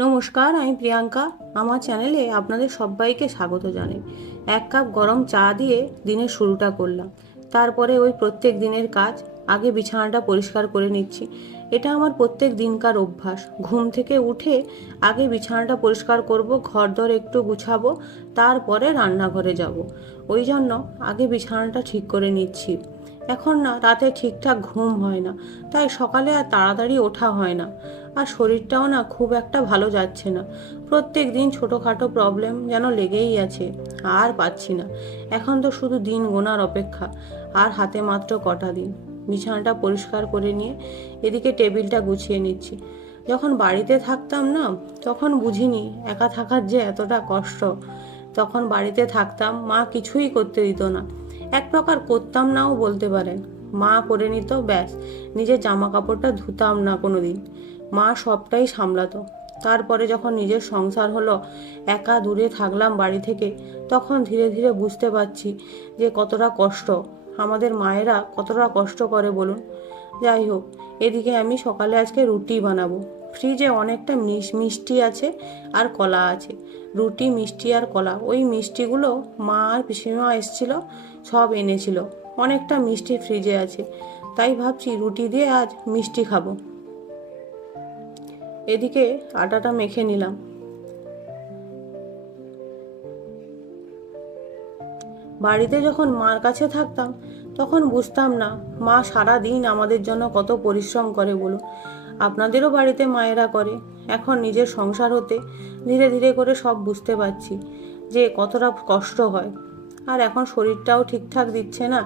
নমস্কার, আমি প্রিয়াঙ্কা। আমার চ্যানেলে আপনাদের সবাইকে স্বাগত জানাই। এক কাপ গরম চা দিয়ে দিনের শুরুটা করলাম। তারপরে ওই প্রত্যেক দিনের কাজ, আগে বিছানাটা পরিষ্কার করে নিচ্ছি। এটা আমার প্রত্যেক দিনকার অভ্যাস। ঘুম থেকে উঠে আগে বিছানাটা পরিষ্কার করব, ঘরদোর একটু গুছাবো, তারপরে রান্নাঘরে যাব। ওই জন্য আগে বিছানাটা ঠিক করে নিচ্ছি। এখন না রাতে ঠিকঠাক ঘুম হয় না, তাই সকালে আর তাড়াতাড়ি ওঠা হয় না। আর শরীরটাও না খুব একটা ভালো যাচ্ছে না। প্রত্যেক দিন ছোটোখাটো প্রবলেম যেন লেগেই আছে। আর পাচ্ছি না। এখন তো শুধু দিন গোনার অপেক্ষা। আর হাতে মাত্র কটা দিন। বিছানাটা পরিষ্কার করে নিয়ে এদিকে টেবিলটা গুছিয়ে নিচ্ছি। যখন বাড়িতে থাকতাম না, তখন বুঝিনি একা থাকার যে এতটা কষ্ট। তখন বাড়িতে থাকতাম, মা কিছুই করতে দিত না। এক প্রকার করতাম নাও বলতে পারেন। মা করে নিত, ব্যাস। নিজের জামা কাপড়টা ধুতাম না কোনো দিন। মা সবটাই সামলাতো। তারপরে যখন নিজের সংসার হলো, একা দূরে থাকলাম বাড়ি থেকে, তখন ধীরে ধীরে বুঝতে পারছি যে কতটা কষ্ট। আমাদের মায়েরা কতটা কষ্ট করে বলুন। যাই হোক, এদিকে আমি সকালে আজকে রুটি বানাবো। ফ্রিজে অনেকটা মিষ্টি আছে আর কলা আছে। রুটি, মিষ্টি আর কলা, ওই মিষ্টিগুলো মা আর পিসিমা এসেছিল, সব এনেছিল। অনেকটা মিষ্টি ফ্রিজে আছে, তাই ভাবছি রুটি দিয়ে আজ মিষ্টি খাবো। এদিকে আটাটা মেখে নিলাম। বাড়িতে যখন মার কাছে থাকতাম, তখন বুঝতাম না মা সারা দিন আমাদের জন্য কত পরিশ্রম করে বলুন। আপনাদেরও বাড়িতে মায়েরা করে। এখন নিজের সংসার হতে ধীরে ধীরে করে সব বুঝতে পারছি যে কতটা কষ্ট হয়। আর এখন শরীরটাও ঠিকঠাক দিচ্ছে না।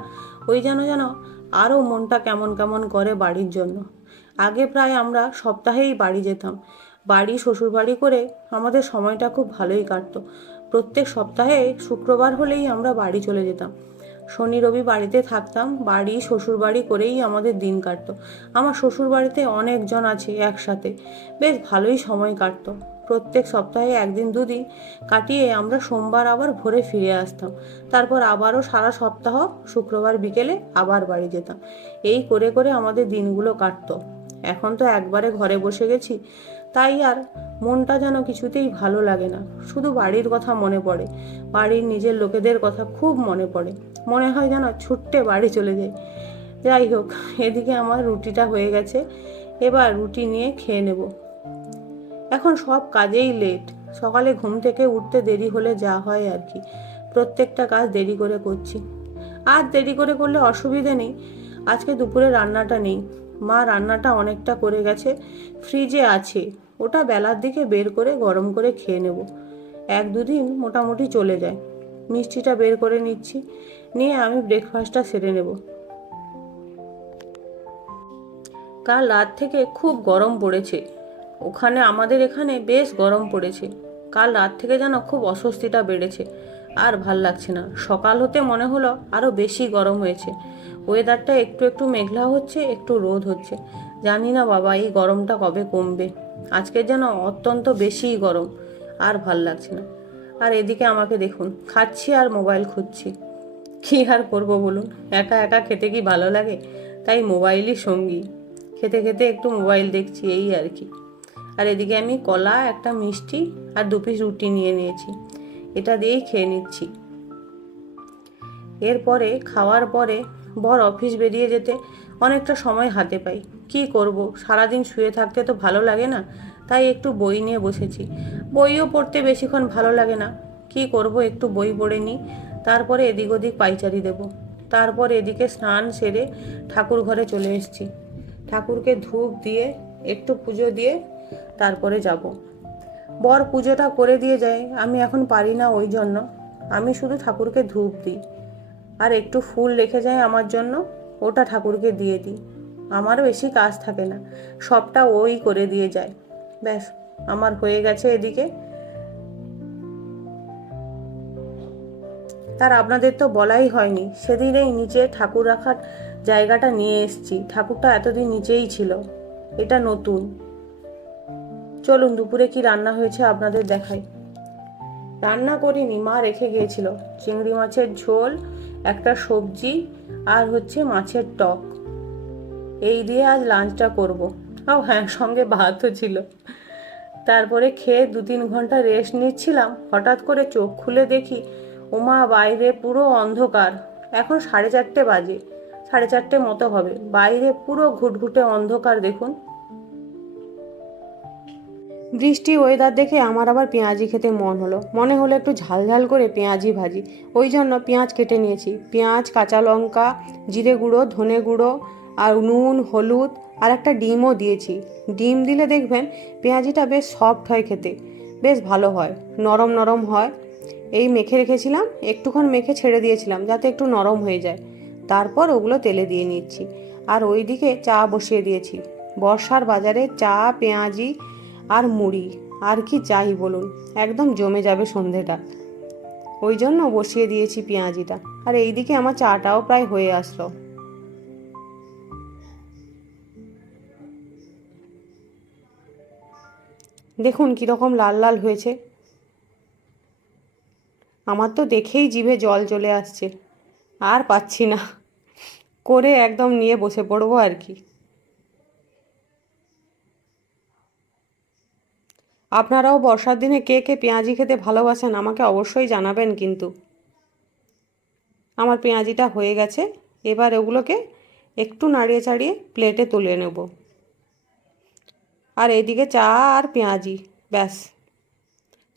ওই যেন যেন আরও মনটা কেমন কেমন করে বাড়ির জন্য। আগে প্রায় আমরা সপ্তাহেই বাড়ি যেতাম। বাড়ি শ্বশুরবাড়ি করে আমাদের সময়টা খুব ভালোই কাটতো। প্রত্যেক সপ্তাহে শুক্রবার হলেই আমরা বাড়ি চলে যেতাম। শনি রবি বাড়িতে থাকতাম, বাড়ি শ্বশুরবাড়ি করেই আমাদের দিন কাটতো। আমার শ্বশুরবাড়িতে অনেকজন আছে একসাথে, বেশ ভালোই সময় কাটতো। প্রত্যেক সপ্তাহে একদিন দুদিন কাটিয়ে আমরা সোমবার আবার ভোরে ফিরে আসতাম। তারপর আবারও সারা সপ্তাহ শুক্রবার বিকেলে আবার বাড়ি যেতাম। এই করে করে আমাদের দিনগুলো কাটতো। এখন তো একবারে ঘরে বসে গেছি, তাই আর মনটা যেন কিছুতেই ভালো লাগে না। শুধু বাড়ির কথা মনে পড়ে, বাড়ির নিজের লোকেদের কথা খুব মনে পড়ে। মনে হয় যেন ছুট্টে বাড়ি চলে যাই। যাই হোক, এদিকে আমার রুটিটা হয়ে গেছে। এবার রুটি নিয়ে খেয়ে নেব। এখন সব কাজেই লেট। সকালে ঘুম থেকে উঠতে দেরি হলে যা হয় আর কি। প্রত্যেকটা কাজ দেরি করে করছি। আজ দেরি করে করলে অসুবিধে নেই। আজকে দুপুরে রান্নাটা নেই। মা রান্নাটা অনেকটা করে গেছে, ফ্রিজে আছে। ওটা বেলার দিকে বের করে গরম করে খেয়ে নেব। এক দুদিন মোটামুটি চলে যায়। মিষ্টিটা বের করে নিচ্ছি, নিয়ে আমি ব্রেকফাস্টটা সেরে নেব। কাল রাত থেকে খুব গরম পড়েছে। ওখানে আমাদের এখানে বেশ গরম পড়েছে। কাল রাত থেকে যেন খুব অস্বস্তিটা বেড়েছে। আর ভাল লাগছে না। সকাল হতে মনে হলো আরও বেশি গরম হয়েছে। ওয়েদারটা একটু একটু মেঘলা হচ্ছে, একটু রোদ হচ্ছে। জানি না বাবা, এই গরমটা কবে কমবে। আজকে যেন অত্যন্ত বেশিই গরম। আর ভাল লাগছে না। আর এদিকে আমাকে দেখুন, খাচ্ছি আর মোবাইল খুঁজছি। কী আর করবো বলুন, একা একা খেতে কি ভালো লাগে? তাই মোবাইলই সঙ্গী। খেতে খেতে একটু মোবাইল দেখছি, এই আর কি। আর এদিকে আমি কলা, একটা মিষ্টি আর 2 পিস রুটি নিয়ে নিয়েছি। এটা দিয়েই খেয়ে নিচ্ছি। এরপরে খাওয়ার পরে বর অফিস বেরিয়ে যেতে অনেকটা সময় হাতে পাই। কি করব, সারাদিন শুয়ে থাকতে তো ভালো লাগে না। তাই একটু বই নিয়ে বসেছি। বইও পড়তে বেশিক্ষণ ভালো লাগে না। কি করব, একটু বই পড়ে নিই। তারপরে এদিক ওদিক পাইচারি দেব। তারপর এদিকে স্নান সেরে ঠাকুর ঘরে চলে এসেছি। ঠাকুরকে ধূপ দিয়ে একটু পুজো দিয়ে তারপরে যাব। বর পুজোটা করে দিয়ে যায়, আমি এখন পারি না, ওই জন্য আমি শুধু ঠাকুরকে ধূপ দিই। আর একটু ফুল রেখে যায় আমার জন্য, ওটা ঠাকুরকে দিয়ে দিই। আমারও বেশি কাজ থাকে না, সবটা ওই করে দিয়ে যায়। ব্যাস, আমার হয়ে গেছে এদিকে। তার আপনাদের তো বলাই হয়নি, সেদিনেই নিচে ঠাকুর রাখার জায়গাটা নিয়ে এসেছি। ঠাকুরটা এতদিন নিচেই ছিল, এটা নতুন। চলুন দুপুরে কি রান্না হয়েছে আপনাদের দেখাই। রান্না করিনি, মা রেখে গিয়েছিল। চিংড়ি মাছের ঝোল, একটা সবজি আর হচ্ছে মাছের টক। এই দিয়ে আজ লাঞ্চটা করব। ও হ্যাঁ, সঙ্গে ভাতও ছিল। তারপরে খেয়ে 2-3 ঘন্টা রেস্ট নিচ্ছিলাম, হঠাৎ করে চোখ খুলে দেখি ওমা বাইরে পুরো অন্ধকার। এখন 4:30 বাজে, 4:30 মতো হবে। বাইরে পুরো ঘুটঘুটে অন্ধকার দেখুন। বৃষ্টি ওয়েদার দেখে আমার আবার পেঁয়াজি খেতে মনে হলো একটু ঝাল ঝাল করে পেঁয়াজি ভাজি। ওই জন্য পেঁয়াজ কেটে নিয়েছি। পেঁয়াজ, কাঁচা লঙ্কা, জিরে গুঁড়ো, ধনে গুঁড়ো আর নুন, হলুদ আর একটা ডিমও দিয়েছি। ডিম দিলে দেখবেন পেঁয়াজিটা বেশ সফট হয়, খেতে বেশ ভালো হয়, নরম নরম হয়। এই মেখে রেখেছিলাম, একটুক্ষণ মেখে ছেড়ে দিয়েছিলাম যাতে একটু নরম হয়ে যায়। তারপর ওগুলো তেলে দিয়ে নিচ্ছি। আর ওইদিকে চা বসিয়ে দিয়েছি। বর্ষার বাজারে চা, পেঁয়াজি আর মুড়ি, আর কি চাই বলুন, একদম জমে যাবে সন্ধেটা। ওই জন্য বসিয়ে দিয়েছি পেঁয়াজিটা। আর এইদিকে আমার চাটাও প্রায় হয়ে আসলো। দেখুন কীরকম লাল লাল হয়েছে। আমার তো দেখেই জিভে জল চলে আসছে, আর পাচ্ছি না, করে একদম নিয়ে বসে পড়বো আর কি। আপনারাও বর্ষার দিনে কে কে পেঁয়াজি খেতে ভালোবাসেন আমাকে অবশ্যই জানাবেন কিন্তু। আমার পেঁয়াজিটা হয়ে গেছে। এবার ওগুলোকে একটু নাড়িয়ে চাড়িয়ে প্লেটে তুলে নেব। আর এদিকে চা আর পেঁয়াজি, ব্যাস,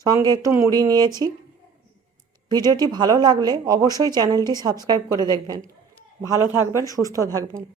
সঙ্গে একটু মুড়ি নিয়েছি। ভিডিওটি ভালো লাগলে অবশ্যই চ্যানেলটি সাবস্ক্রাইব করে দেখবেন। ভালো থাকবেন, সুস্থ থাকবেন।